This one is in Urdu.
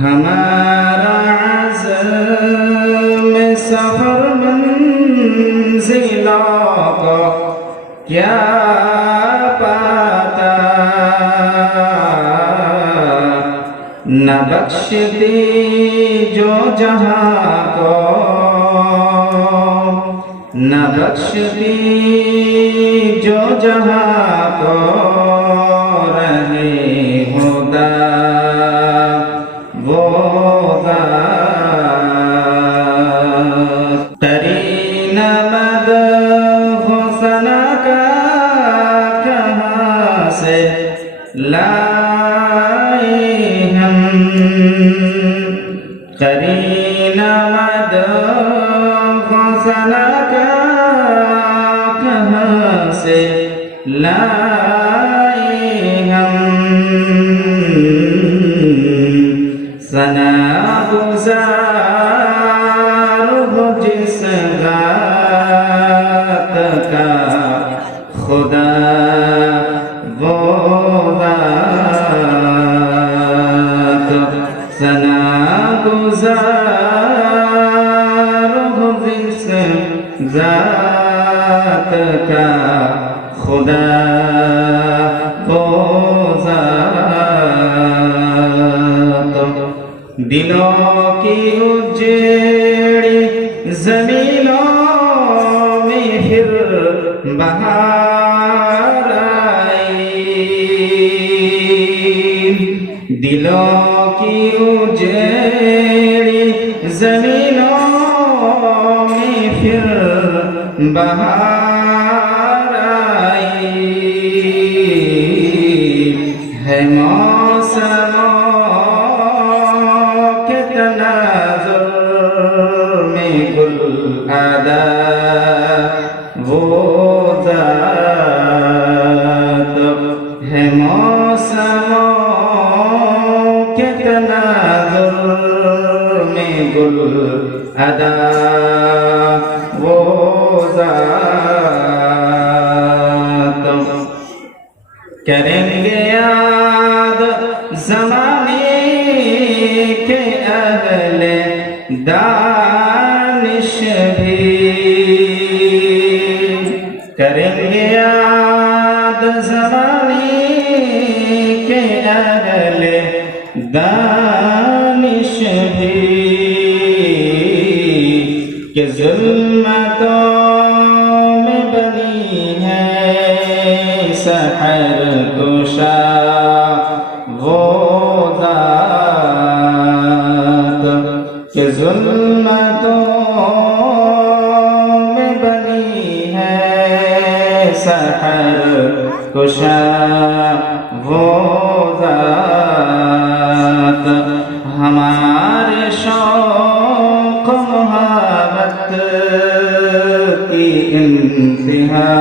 ہمارا عزم سفر منزلوں کو کیا پاتا، نہ بخشتی جو جہاں کو، نہ بخشتی جو جہاں کو، رہے خدا وہ ذات۔ ترین مدح و ثنا کا کہاں سے لائے ہم، ترین مدح و ثنا کا کہاں سے لائے ہم، ثنا گزار ہو جس ذات کا خدا وہ ذات، ثنا گزار ہو جس ذات کا خدا وہ ذات۔ دلوں کی اجڑی زمینوں میں پھر بہار آئی، دلوں کی اجڑی زمینوں میں پھر بہار آئی، ہے موسموں کے تناظر میں گل ادا وہ ذات، ہے موسموں کے تناظر میں گل ادا وہ ذات۔ کریں گے یاد زمانے کے اہل دانش بھی، کریں گے یاد زمانے کے اہل دانش بھی، کہ ظلمتوں میں بنی ہے سحر کشا وہ ذات، کہ ظلمتوں میں بنی ہے سحر کشا وہ ذات۔ ہمارے شوق و محبت کی انتہا